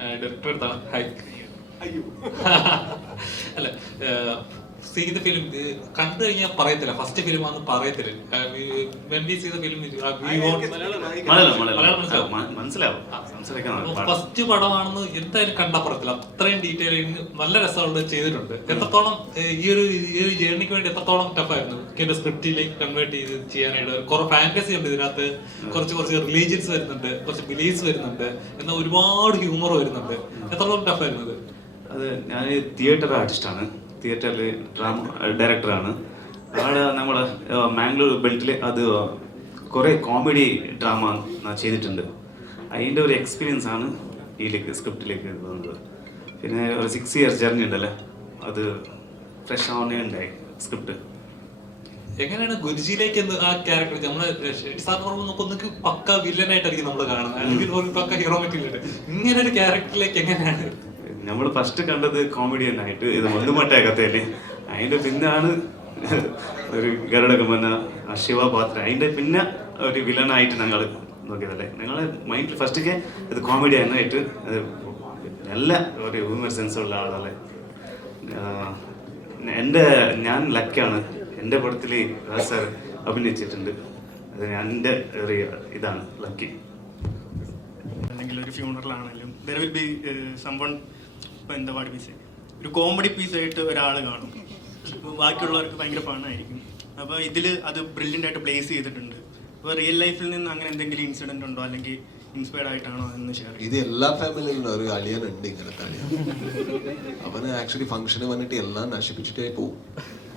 Director എടുത്താണ്. Hi. അല്ല, see the film കണ്ടു കഴിഞ്ഞാൽ പറയത്തില്ല, ഫസ്റ്റ് ഫിലിം ആണെന്ന് പറയത്തില്ല. ഫസ്റ്റ് പടമാണെന്ന് എന്തായാലും കണ്ടാൽ പറയത്തില്ല, അത്രയും ഡീറ്റെയിലിംഗ് നല്ല രസമുള്ള ചെയ്തിട്ടുണ്ട്. എത്രത്തോളം ഈ ഒരു ജേർണിക്ക് വേണ്ടി എത്രത്തോളം ടഫായിരുന്നു എന്റെ സ്ക്രിപ്റ്റിലേക്ക് കൺവേർട്ട് ചെയ്ത് ചെയ്യാനായിട്ട്? കുറെ ഫാന്റസി ഉണ്ട് ഇതിനകത്ത്, കുറച്ച് റിലീജിയൻസ് വരുന്നുണ്ട്, കുറച്ച് ബിലീഫ്സ് വരുന്നുണ്ട്, എന്നാൽ ഒരുപാട് ഹ്യൂമർ വരുന്നുണ്ട്. എത്രത്തോളം ടഫായിരുന്നു ഇത്? അത് ഞാൻ തിയേറ്റർ ആർട്ടിസ്റ്റാണ്, തിയേറ്ററിൽ ഡ്രാമ ഡയറക്ടറാണ്. അവിടെ നമ്മുടെ മാംഗ്ലൂർ ബെൽറ്റിൽ അത് കുറേ കോമഡി ഡ്രാമ ചെയ്തിട്ടുണ്ട്. അതിൻ്റെ ഒരു എക്സ്പീരിയൻസ് ആണ് ഇതിലേക്ക് സ്ക്രിപ്റ്റിലേക്ക് വന്നത്. പിന്നെ ഒരു 6 years ജേർണി ഉണ്ടല്ലേ, അത് ഫ്രഷ് ആവുന്നേ ഉണ്ടായി സ്ക്രിപ്റ്റ്. എങ്ങനെയാണ് ഗുരുജിയിലേക്ക് ആ ക്യാരക്ടർ നമ്മള് സാറിന് നോക്കൊന്നൊക്കെ പക്ക വില്ലനായിട്ടായിരിക്കും നമ്മൾ കാണുന്നത്, അല്ലെങ്കിൽ പക്ക ഹീറോ മെറ്റീരിയൽ, ഇങ്ങനെ ഒരു ക്യാരക്ടറിലേക്ക് എങ്ങനെയാണ്? നമ്മൾ ഫസ്റ്റ് കണ്ടത് കോമഡിയൻ ആയിട്ട്, ഇത് ഒന്നുമട്ടേ കഥയല്ലേ. അതിൻ്റെ പിന്നാണ് ഒരു ഗരുഡഗമന, ശിവപാത്ര, അതിൻ്റെ പിന്നെ ഒരു വില്ലനായിട്ട് ഞങ്ങൾ നോക്കിയതല്ലേ. ഞങ്ങളെ മൈൻഡിൽ ഫസ്റ്റൊക്കെ ഇത് കോമഡിയനായിട്ട് നല്ല ഒരു ഹ്യൂമർ സെൻസ് ഉള്ള ആളല്ലേ. ഞാൻ ലക്കാണ്, എൻ്റെ പടത്തിൽ രാജ് സാർ അഭിനയിച്ചിട്ടുണ്ട്. അത് എൻ്റെ ഒരു ഇതാണ് ലക്കി. അല്ലെങ്കിൽ ഒരു ഫ്യൂണറലാണെങ്കിലും ദർ വിൽ ബി സംവൺ, ഇപ്പം എന്താ പാട് പീസ്, ഒരു കോമഡി പീസായിട്ട് ഒരാൾ കാണും, ബാക്കിയുള്ളവർക്ക് ഭയങ്കര ഫണ്ണായിരിക്കും. അപ്പോൾ ഇതിൽ അത് ബ്രില്യൻ്റ് ആയിട്ട് പ്ലേസ് ചെയ്തിട്ടുണ്ട്. അപ്പോൾ റിയൽ ലൈഫിൽ നിന്ന് അങ്ങനെ എന്തെങ്കിലും ഇൻസിഡൻറ്റ് ഉണ്ടോ, അല്ലെങ്കിൽ ഇൻസ്പയർഡ് ആയിട്ടാണോ എന്ന് ഷെയർ? ഇത് എല്ലാ ഫാമിലിയിലും ഒരു അളിയനുണ്ട്, ഇങ്ങനത്തെ അളിയൻ. അവന് ആക്ച്വലി ഫംഗ്ഷന് വന്നിട്ട് എല്ലാം നശിപ്പിച്ചിട്ടേ പോകും.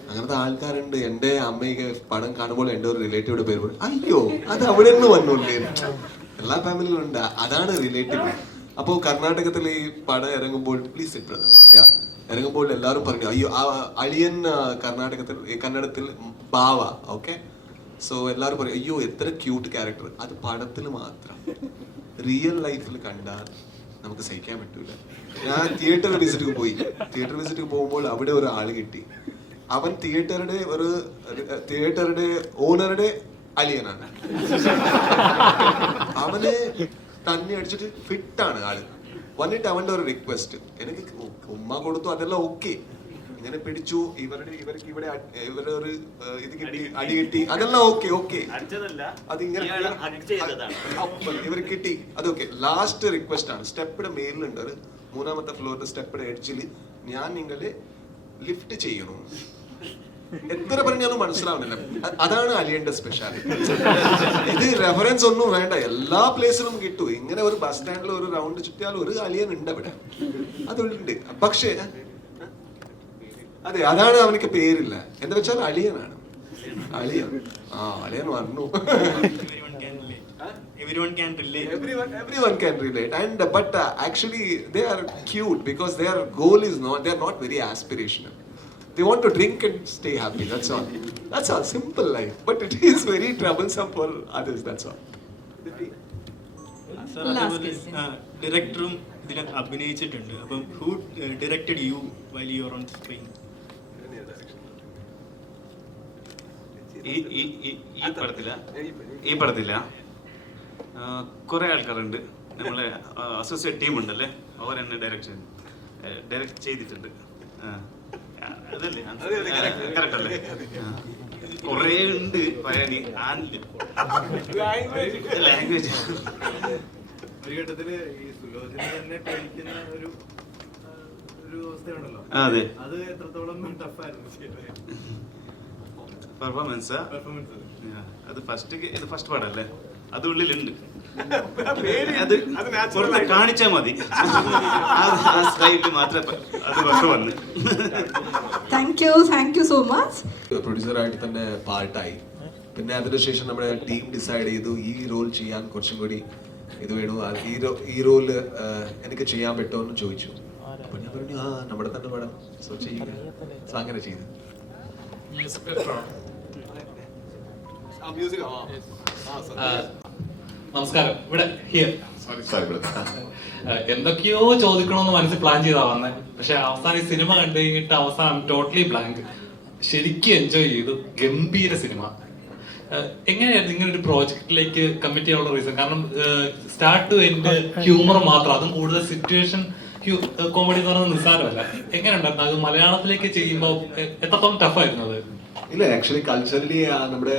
അങ്ങനത്തെ ആൾക്കാരുണ്ട്. എൻ്റെ അമ്മയൊക്കെ പടം കാണുമ്പോൾ എൻ്റെ ഒരു റിലേറ്റീവിടെ പേര് പറയും, അയ്യോ അത് അവിടെ നിന്ന് വന്നോണ്ടേ. എല്ലാ ഫാമിലിയിലും ഉണ്ട്, അതാണ് റിലേറ്റീവ്. അപ്പോൾ കർണാടകത്തിൽ ഈ പടം ഇറങ്ങുമ്പോൾ, പ്ലീസ് ഇറങ്ങുമ്പോൾ എല്ലാവരും പറഞ്ഞു, അയ്യോ ആ അളിയൻ കന്നഡത്തിൽ ബാവ. ഓക്കെ, സോ എല്ലാവരും പറയും, അയ്യോ എത്ര ക്യൂട്ട് ക്യാരക്ടർ. അത് പടത്തിൽ മാത്രം, റിയൽ ലൈഫിൽ കണ്ടാൽ നമുക്ക് സഹിക്കാൻ പറ്റൂല. ഞാൻ തിയേറ്റർ വിസിറ്റ് പോകുമ്പോൾ അവിടെ ഒരു ആള് കിട്ടി. അവൻ തിയേറ്ററുടെ ഓണറുടെ അളിയനാണ്. അവന് തന്നെ അടിച്ചിട്ട് ഫിറ്റാണ് ആള്. വന്നിട്ട് അവന്റെ ഒരു റിക്വസ്റ്റ്, എനിക്ക് ഉമ്മ കൊടുത്തു, അതെല്ലാം ഓക്കെ, ഇങ്ങനെ പിടിച്ചു, ഇവർക്ക് ഇവിടെ ഒരു ഇത് കിട്ടി, അടി കിട്ടി, അതെല്ലാം ഓക്കെ. അതിങ്ങനെ ഇവർക്ക് കിട്ടി, അതൊക്കെ. ലാസ്റ്റ് റിക്വസ്റ്റ് ആണ്, സ്റ്റെപ്പിന്റെ മേലിലുണ്ട്, ഒരു 3ാമത്തെ ഫ്ലോറിന്റെ സ്റ്റെപ്പിന്റെ എഡ്ജില് ഞാൻ നിങ്ങളെ ലിഫ്റ്റ് ചെയ്യണം. എത്ര പറഞ്ഞാലും മനസ്സിലാവുന്നില്ല. അതാണ് അലിയന്റെ സ്പെഷ്യാലിറ്റി. ഇത് റെഫറൻസ് ഒന്നും വേണ്ട, എല്ലാ പ്ലേസിലും കിട്ടും. ഇങ്ങനെ ഒരു ബസ് സ്റ്റാൻഡിൽ ഒരു റൗണ്ട് ചുറ്റിയാലും ഒരു അലിയൻ ഉണ്ട് അവിടെ, അതുണ്ട്. പക്ഷേ അതെ, അതാണ് അവനക്ക് പേരില്ല. എന്താ വെച്ചാൽ അലിയനാണ്. അലിയൻ വന്നു. Everyone can relate. And but actually they are cute because their goal is they are not very aspirational. They want to drink and stay happy. That's all. Simple life. But it is very troublesome for others. That's all. ഡയറക്ടറും ഇതിൽ അഭിനയിച്ചിട്ടുണ്ട്. അപ്പം who directed you while you were on screen? ഈ പടത്തില്ല കുറെ ആൾക്കാരുണ്ട്. നമ്മളെ associate team ഉണ്ടല്ലേ, അവർ എന്നെ ഡയറക്റ്റ് ചെയ്തിട്ടുണ്ട്. അതല്ലേ കറക്റ്റ് അല്ലേ? കുറേ ഉണ്ട് പറയാന്. ലാംഗ്വേജ് ഒരു ഘട്ടത്തില് ഈ സുലോചന തന്നെ പേടിക്കുന്ന ഒരു അവസ്ഥയാണല്ലോ. അതെ, അത് എത്രത്തോളം ടഫായിരുന്നു പെർഫോമൻസ്? അത് ഫസ്റ്റ് പാടല്ലേ, അത് ഉള്ളിലുണ്ട്, അത് പുറത്ത് കാണിച്ചാൽ മതി. ആ സ്റ്റൈലിൽ മാത്രമേ അത് വന്ന്. Thank you so much. പ്രൊഡ്യൂസറായിട്ട് തന്നെ പാർട്ടായി. പിന്നെ അതിനുശേഷം നമ്മുടെ ടീം ഡിസൈഡ് ചെയ്തു ഈ റോൾ ചെയ്യാൻ കുറച്ചും കൂടി ഇത് വേണു, ഈ റോള് എനിക്ക് ചെയ്യാൻ പറ്റുമോ എന്ന് ചോദിച്ചു. അപ്പൊ ഞാൻ പറഞ്ഞു നമ്മുടെ തന്നെ വേണം, സോ ചെയ്യുക. സോ അങ്ങനെ ചെയ്തു. നമസ്കാരം. ഇവിടെ എന്തൊക്കെയോ ചോദിക്കണമെന്ന് മനസ്സിൽ പ്ലാൻ ചെയ്താ വന്നെ, പക്ഷെ അവസാനം ഈ സിനിമ കണ്ടു കഴിഞ്ഞിട്ട് അവസാനം ടോട്ടലി ബ്ലാങ്ക്. ശരിക്കും എൻജോയ് ചെയ്തു. ഗംഭീര സിനിമ. എങ്ങനെയായിരുന്നു ഇങ്ങനെ ഒരു പ്രോജക്റ്റിലേക്ക് കമ്മിറ്റ് ചെയ്യാനുള്ള റീസൺ? കാരണം സ്റ്റാർട്ട് ടു എൻഡ് ഹ്യൂമർ മാത്രം, അതും കൂടുതൽ സിറ്റുവേഷൻ കോമഡി എന്ന് പറയുന്നത് നിസ്സാരമല്ല. എങ്ങനെ ഉണ്ടായിരുന്നു അത് മലയാളത്തിലേക്ക് ചെയ്യുമ്പോൾ? എത്രത്തോളം ടഫായിരുന്നു അത്? ഇല്ല, ആക്ച്വലി കൾച്ചറലി നമ്മുടെ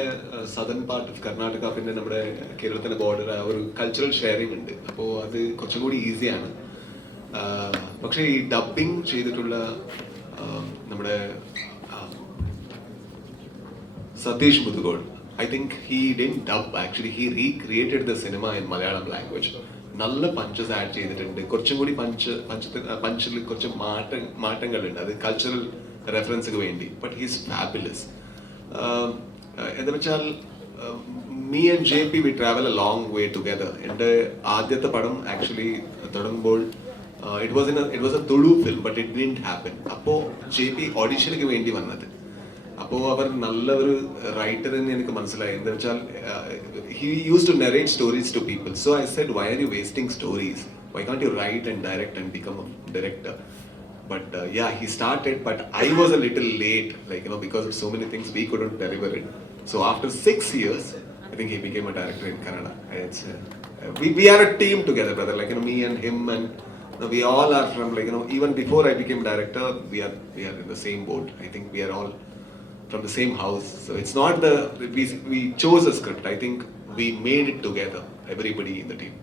സദൺ പാർട്ട് ഓഫ് കർണാടക പിന്നെ നമ്മുടെ കേരളത്തിന്റെ ബോർഡർ ഒരു കൾച്ചറൽ ഷെയറിംഗ് ഉണ്ട്. അപ്പോൾ അത് കുറച്ചും കൂടി ഈസിയാണ്. പക്ഷേ ഈ ഡബിങ് ചെയ്തിട്ടുള്ള നമ്മുടെ Satheesh മുതുകോൾ, I think he didn't dub, actually he recreated the cinema in Malayalam language. നല്ല പഞ്ചസ് ആഡ് ചെയ്തിട്ടുണ്ട്. കുറച്ചും കൂടി പഞ്ചിൽ കുറച്ച് മാറ്റങ്ങളുണ്ട്, അത് കൾച്ചറൽ റെഫറൻസിന് വേണ്ടി. But he's fabulous. എന്താ വെച്ചാൽ me and JP we travel a long way together. എൻ്റെ ആദ്യത്തെ പടം ആക്ച്വലി തുടങ്ങുമ്പോൾ it was a Tulu film, but it didn't happen. അപ്പോൾ JP ഓഡിഷനിക്ക് വേണ്ടി വന്നത്. അപ്പോൾ അവർ നല്ല ഒരു റൈറ്റർ എന്ന് എനിക്ക് മനസ്സിലായി. എന്താ വെച്ചാൽ he used to narrate stories to people. So I said, why are you wasting stories? Why can't you write and direct and become a director? But yeah, he started, but I was a little late, like, because of so many things we couldn't deliver it. So after 6 years, I think he became a director in Kannada. It's, we are a team together, brother, like, me and him, and we all are from, like, even before I became director, we are in the same boat. I think we are all from the same house. So it's not we chose a script. I think we made it together, everybody in the team.